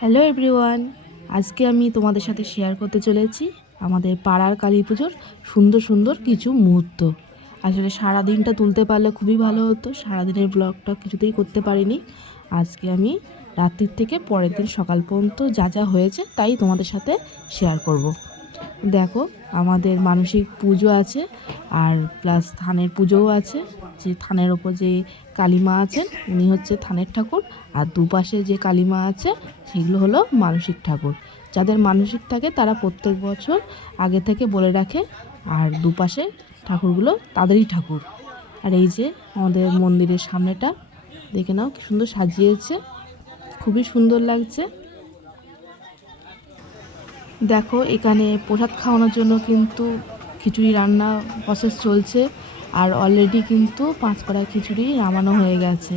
Hello everyone, আজকে আমি তোমাদের সাথে শেয়ার করতে চলেছি আমাদের পাড়ার কালী পুজোর সুন্দর সুন্দর কিছু মুহূর্ত। আসলে সারাদিনটা তুলতে পারলে খুবই ভালো হতো, সারাদিনের ব্লগটা কিছুতেই করতে পারিনি। আজকে আমি রাত্রির থেকে পরের দিন সকাল পর্যন্ত যা যা হয়েছে তাই তোমাদের সাথে শেয়ার করব। দেখো, আমাদের মানসিক পুজো আছে আর প্লাস থানের পুজোও আছে। যে থানের ওপর যে কালীমা আছেন উনি হচ্ছে থানের ঠাকুর, আর দুপাশে যে কালীমা আছে সেগুলো হলো মানসিক ঠাকুর। যাদের মানসিক থাকে তারা প্রত্যেক বছর আগে থেকে বলে রাখে, আর দুপাশে ঠাকুরগুলো তাদেরই ঠাকুর। আর এই যে আমাদের মন্দিরের সামনেটা দেখে নাও, কি সুন্দর সাজিয়েছে, খুবই সুন্দর লাগছে। দেখো, এখানে প্রসাদ খাওয়ানোর জন্য কিন্তু খিচুড়ি রান্না প্রসেস চলছে, আর অলরেডি কিন্তু 5 কড়াই খিচুড়ি নামানো হয়ে গেছে।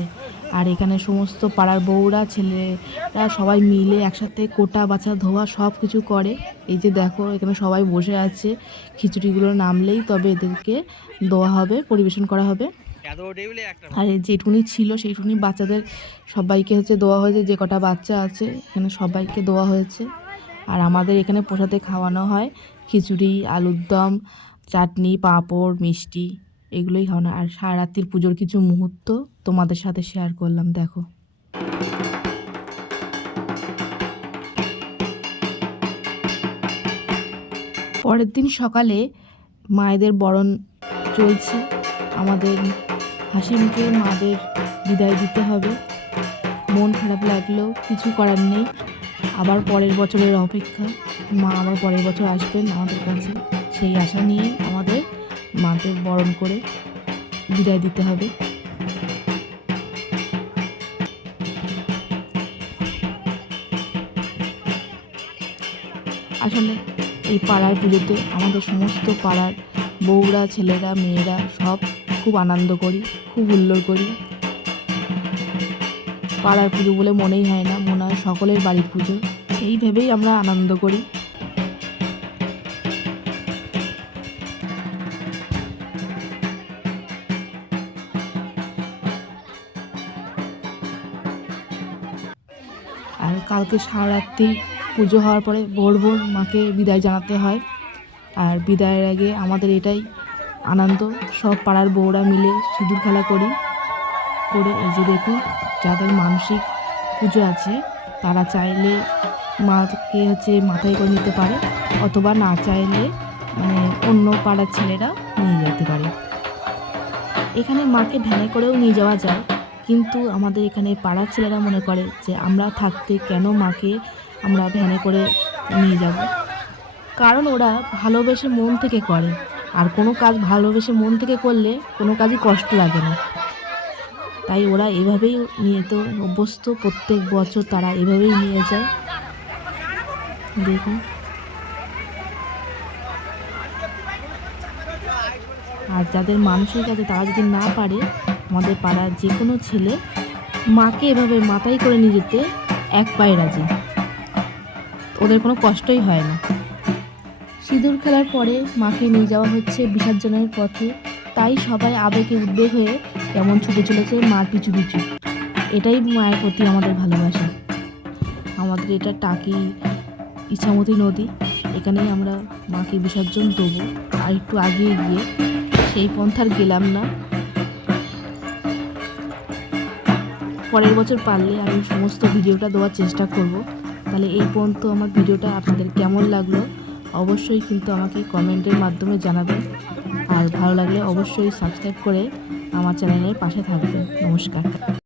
আর এখানে সমস্ত পাড়ার বউরা ছেলেরা সবাই মিলে একসাথে কোটা বাছা ধোয়া সব কিছু করে। এই যে দেখো, এখানে সবাই বসে আছে, খিচুড়িগুলো নামলেই তবে এদেরকে দেওয়া হবে, পরিবেশন করা হবে। আর যেটুকুনি ছিল সেইটুকুনি বাচ্চাদের সবাইকে হচ্ছে দেওয়া হয়েছে, যে কটা বাচ্চা আছে এখানে সবাইকে দেওয়া হয়েছে। আর আমাদের এখানে প্রসাদে খাওয়ানো হয় খিচুড়ি, আলুর দম, চাটনি, পাঁপড়, মিষ্টি, এগুলোই খাওয়ানো। আর সারা রাত্রির পুজোর কিছু মুহূর্ত তোমাদের সাথে শেয়ার করলাম। দেখো, পরের দিন সকালে মায়েদের বরণ চলছে। আমাদের হাসিমকে মাদের বিদায় দিতে হবে। মন খারাপ লাগলেও কিছু করার নেই, আবার পরের বছরের অপেক্ষা। মা আবার পরের বছর আসবেন আমাদের কাছে, সেই আশা নিয়েই আমাদের মাকে বরণ করে বিদায় দিতে হবে। আসলে এই পাড়ার পুজোতে আমাদের সমস্ত পাড়ার বউরা, ছেলেরা, মেয়েরা সব খুব আনন্দ করি, খুব হুল্লোড় করি। পাড়ার পুজো বলে মনেই হয় না, মনে হয় সকলের বাড়ির পুজো। এই ভেবেই আমরা আনন্দ করি। আর কালকে সারা রাত্রি পুজো হওয়ার পরে ভোর ভোর মাকে বিদায় জানাতে হয়। আর বিদায়ের আগে আমাদের এটাই আনন্দ, সব পাড়ার বউরা মিলে সিঁদুর খেলা করি। করে এই যে দেখুন, যাদের মানসিক পুজো আছে তারা চাইলে মাকে হচ্ছে মাথায় করে নিতে পারে, অথবা না চাইলে অন্য পাড়ার ছেলেরা নিয়ে যেতে পারে। এখানে মাকে ভ্যানে করেও নিয়ে যাওয়া যায়, কিন্তু আমাদের এখানে পাড়ার ছেলেরা মনে করে যে আমরা থাকতে কেন মাকে আমরা ভ্যানে করে নিয়ে যাব। কারণ ওরা ভালোবেসে মন থেকে করে, আর কোনো কাজ ভালোবেসে মন থেকে করলে কোনো কাজই কষ্ট লাগে না। তাই ওরা এভাবেই নিয়ে তো অভ্যস্ত, প্রত্যেক বছর তারা এভাবেই নিয়ে যায়। দেখুন, আর যাদের মানসিক আছে তারা যদি না পারে, আমাদের পাড়ার যে কোনো ছেলে মাকে এভাবে মাথায় করে নিয়ে যেতে এক পায়ে রাজি, ওদের কোনো কষ্টই হয় না। সিঁদুর খেলার পরে মাকে নিয়ে যাওয়া হচ্ছে বিসর্জনের পথে, তাই সবাই আবেগে উদ্বেগ হয়ে কেমন ছুটে চলেছে মার পিছু পিছু। এটাই মায়ের প্রতি আমাদের ভালোবাসা। আমাদের এটা টাকি ইছামতি নদী, এখানেই আমরা মাকে বিসর্জন দেবো। আর একটু আগিয়ে গিয়ে সেই পন্থার গেলাম না, পরের বছর পারলে আমি সমস্ত ভিডিওটা দেওয়ার চেষ্টা করব। তাহলে এই পর্যন্ত আমার ভিডিওটা আপনাদের কেমন লাগলো অবশ্যই কিন্তু আমাকে কমেন্টের মাধ্যমে জানাবেন। আর ভালো লাগলে অবশ্যই সাবস্ক্রাইব করে আমার চ্যানেলের পাশে থাকবেন। নমস্কার।